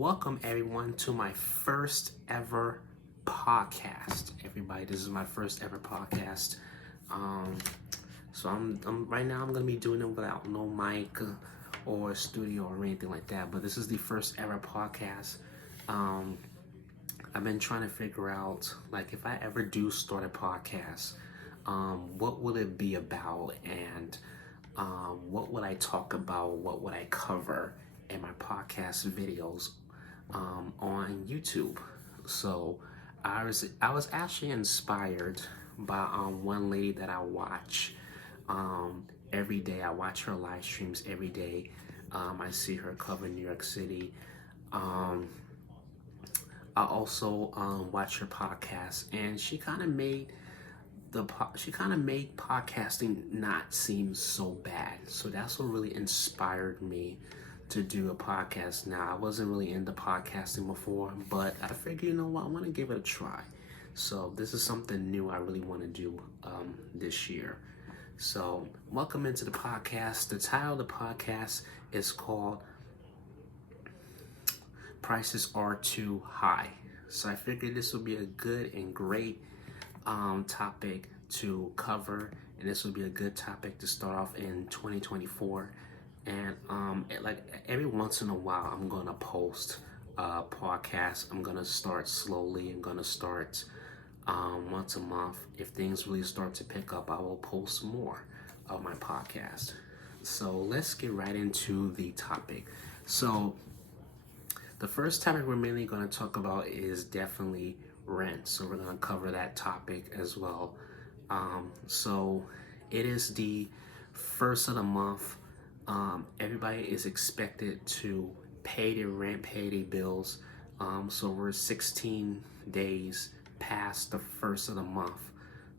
Welcome everyone to my first ever podcast. Everybody, this is my first ever podcast. So I'm right now I'm gonna be doing it without no mic or studio or anything like that. But this is the first ever podcast. Um, I've been trying to figure out like if I ever do start a podcast, what will it be about and what would I talk about? What would I cover in my podcast videos on YouTube? So I was actually inspired by one lady that I watch every day. I watch her live streams every day. I see her cover New York City. Um, I also watch her podcast, and she kind of made podcasting not seem so bad. So that's what really inspired me to do a podcast. Now, I wasn't really into podcasting before, but I figured, you know what, I want to give it a try. So this is something new I really want to do this year. So welcome into the podcast. The title of the podcast is called Prices Are Too High. So I figured this would be a good and great topic to cover, and this would be a good topic to start off in 2024. And like every once in a while, I'm gonna post a podcast. I'm gonna start slowly. I'm gonna start once a month. If things really start to pick up, I will post more of my podcast. So let's get right into the topic. So the first topic we're mainly going to talk about is definitely rent. So we're going to cover that topic as well. So it is the first of the month. Everybody is expected to pay their rent, pay their bills. So we're 16 days past the first of the month.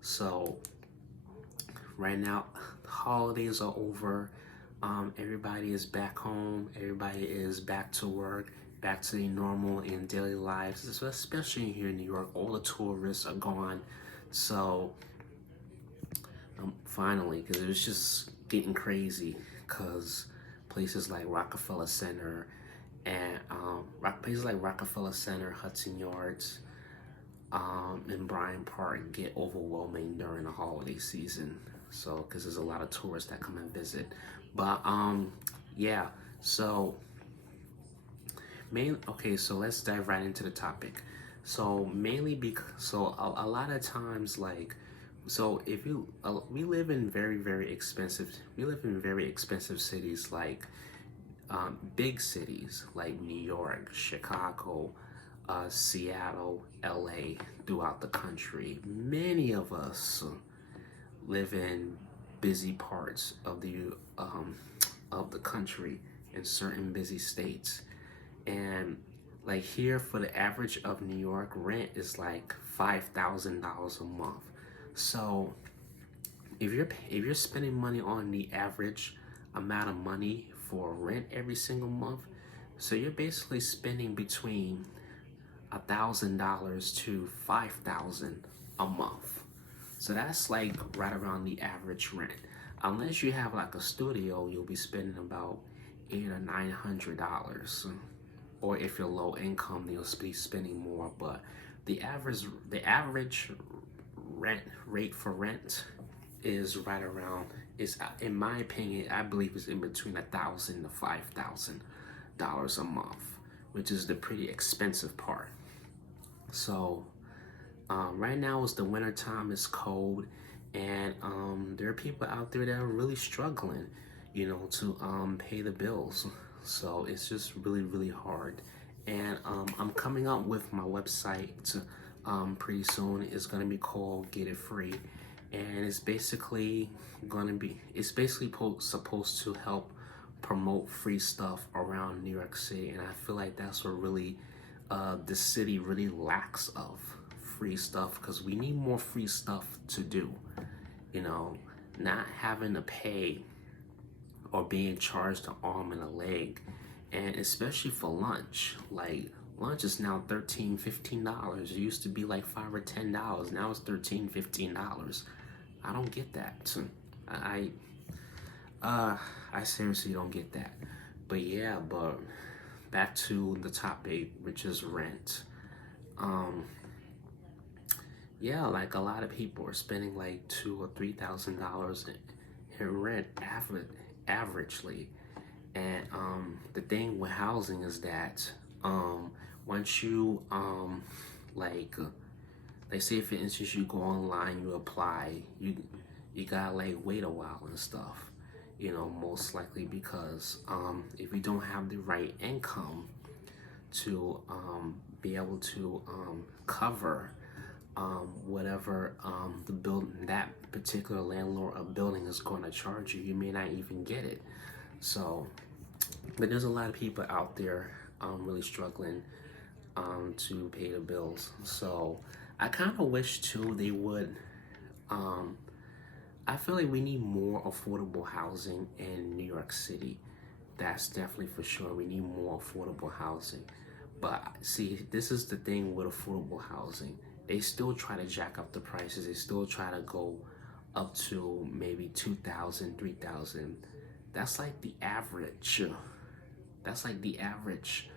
So right now, holidays are over. Everybody is back home. Everybody is back to work, back to their normal and daily lives. So especially here in New York, all the tourists are gone. So finally, because it was just getting crazy, because places like Rockefeller Center and Hudson Yards, and Bryant Park get overwhelming during the holiday season. So, because there's a lot of tourists that come and visit. But yeah. So so let's dive right into the topic. So mainly because a lot of times, like, so if you we live in very expensive cities, like big cities like New York, Chicago, Seattle, LA, throughout the country. Many of us live in busy parts of the country, in certain busy states. And like here, for the average of New York, rent is like $5,000 a month. So if you're spending money on the average amount of money for rent every single month, so you're basically spending between $1,000 to $5,000 a month. So that's like right around the average rent. Unless you have like a studio, you'll be spending about $800 or $900. Or if you're low income, you'll be spending more. But the average rate for rent is right around, is, in my opinion, I believe is in between $1,000 to $5,000 a month, which is the pretty expensive part. So right now it's the winter time, it's cold, and there are people out there that are really struggling, to pay the bills. So it's just really hard. And I'm coming out with my website pretty soon. It's gonna be called Get It Free, and it's basically supposed to help promote free stuff around New York City. And I feel like that's what really the city really lacks of free stuff, because we need more free stuff to do. Not having to pay or being charged an arm and a leg, and especially for lunch. Like, lunch is now $13-15. It used to be like $5 or $10. Now it's $13-15. I don't get that. I seriously don't get that. But yeah, but back to the topic, which is rent. Um, yeah, like a lot of people are spending like $2,000 or $3,000 in rent averagely. And the thing with housing is that once you like like say for instance you go online, you apply, you gotta like wait a while and stuff. You know, most likely because if you don't have the right income to be able to cover whatever the building, that particular landlord or building is going to charge you, you may not even get it. So, but there's a lot of people out there really struggling to pay the bills. So I kind of wish too they would. Um, I feel like we need more affordable housing in New York City. That's definitely for sure. We need more affordable housing. But see, this is the thing with affordable housing. They still try to jack up the prices. They still try to go up to maybe 2,000, 3,000. That's like the average. That's like the average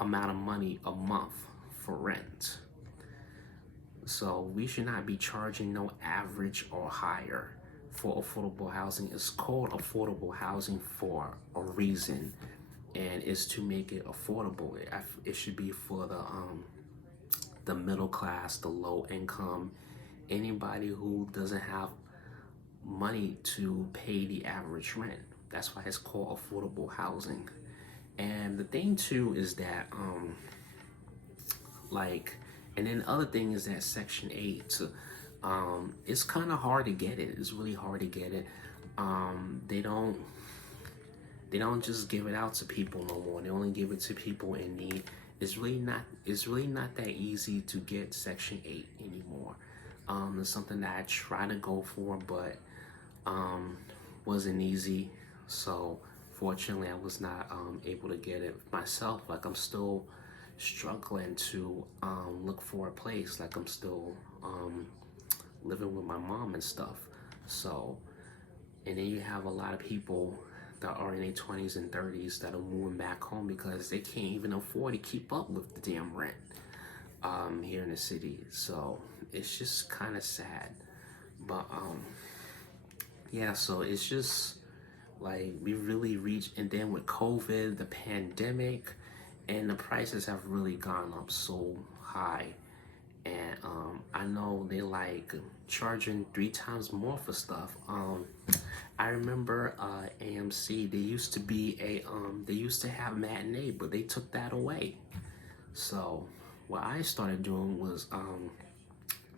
amount of money a month for rent. So we should not be charging no average or higher for affordable housing. It's called affordable housing for a reason, and it's to make it affordable. It should be for the middle class, the low income, anybody who doesn't have money to pay the average rent. That's why it's called affordable housing. And the thing too is that like, and then the other thing is that Section 8, it's kind of hard to get it. It's really hard to get it. They don't just give it out to people no more. They only give it to people in need. It's really not that easy to get Section 8 anymore. It's something that I try to go for, but wasn't easy. So fortunately, I was not able to get it myself. Like I'm still struggling to look for a place. Like I'm still living with my mom and stuff. So, and then you have a lot of people that are in their 20s and 30s that are moving back home because they can't even afford to keep up with the damn rent here in the city. So it's just kind of sad. But yeah, so it's just like we really reached, and then with COVID, the pandemic, and the prices have really gone up so high. And I know they like charging 3 times more for stuff. I remember AMC. They used to have matinee, but they took that away. So what I started doing was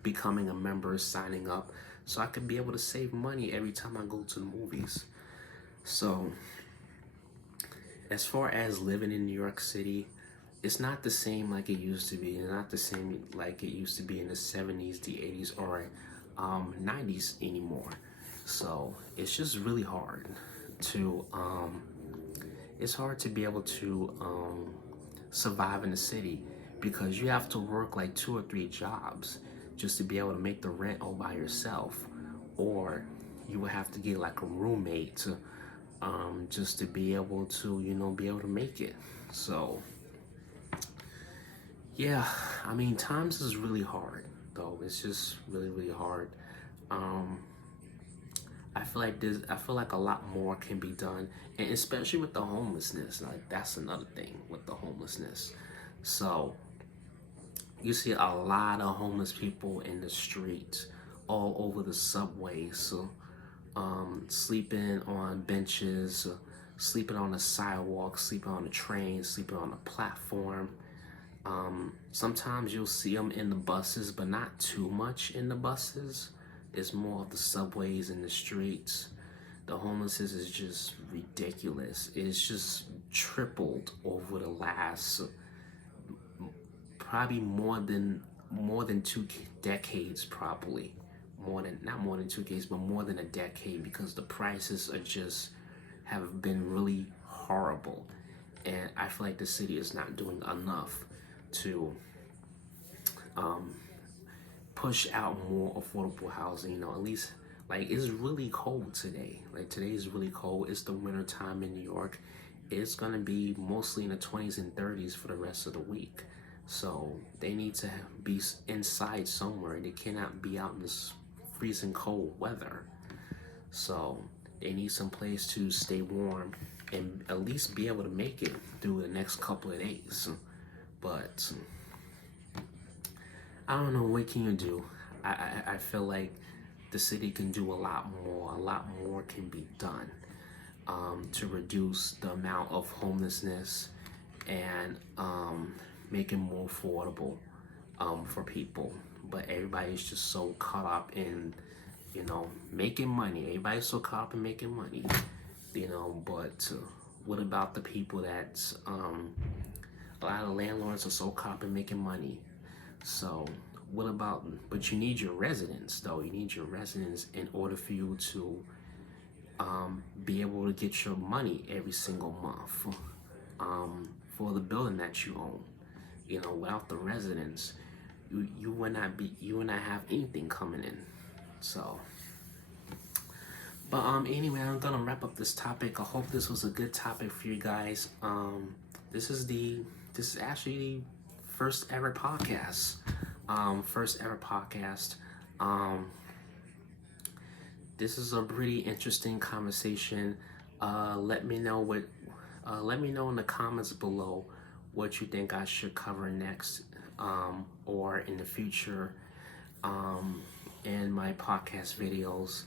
becoming a member, signing up, so I could be able to save money every time I go to the movies. So as far as living in New York City, it's not the same like it used to be. It's not the same like it used to be in the 70s, the 80s, or 90s anymore. So it's just really hard to be able to survive in the city because you have to work like 2 or 3 jobs just to be able to make the rent all by yourself, or you would have to get like a roommate to just to be able to be able to make it. So yeah, I mean times is really hard though. It's just really hard. I feel like a lot more can be done, and especially with the homelessness. Like that's another thing with the homelessness. So you see a lot of homeless people in the streets, all over the subways, so, sleeping on benches, sleeping on the sidewalk, sleeping on the train, sleeping on the platform. Sometimes you'll see them in the buses, but not too much in the buses. It's more of the subways and the streets. The homelessness is just ridiculous. It's just tripled over the last probably more than 2 decades, probably more than not more than 2 decades, but more than a decade, because the prices are just have been really horrible, and I feel like the city is not doing enough to push out more affordable housing. At least like it's really cold today. Like today is really cold. It's the winter time in New York, it's gonna be mostly in the 20s and 30s for the rest of the week. So they need to be inside somewhere. They cannot be out in this freezing cold weather. So they need some place to stay warm and at least be able to make it through the next couple of days. But I don't know, what can you do? I feel like the city can do a lot more. A lot more can be done to reduce the amount of homelessness and make it more affordable for people. But everybody's just so caught up in, making money. Everybody's so caught up in making money, but what about the people that, a lot of landlords are so caught up in making money. So what about, but you need your residents though. You need your residents in order for you to be able to get your money every single month for the building that you own. Without the residents, you would not have anything coming in. So, but anyway, I'm gonna wrap up this topic. I hope this was a good topic for you guys. This is actually the first ever podcast. This is a pretty interesting conversation. Let me know in the comments below what you think I should cover next, or in the future, in my podcast videos,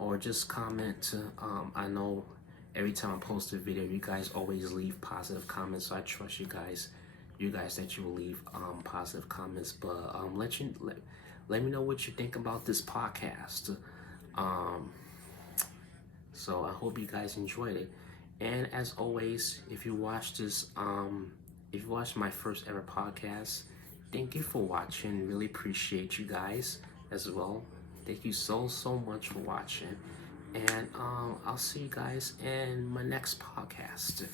or just comment. I know every time I post a video, you guys always leave positive comments, so I trust you guys that you will leave positive comments. But let me know what you think about this podcast. So I hope you guys enjoyed it. And as always, if you watched my first ever podcast, thank you for watching. Really appreciate you guys as well. Thank you so much for watching. And I'll see you guys in my next podcast.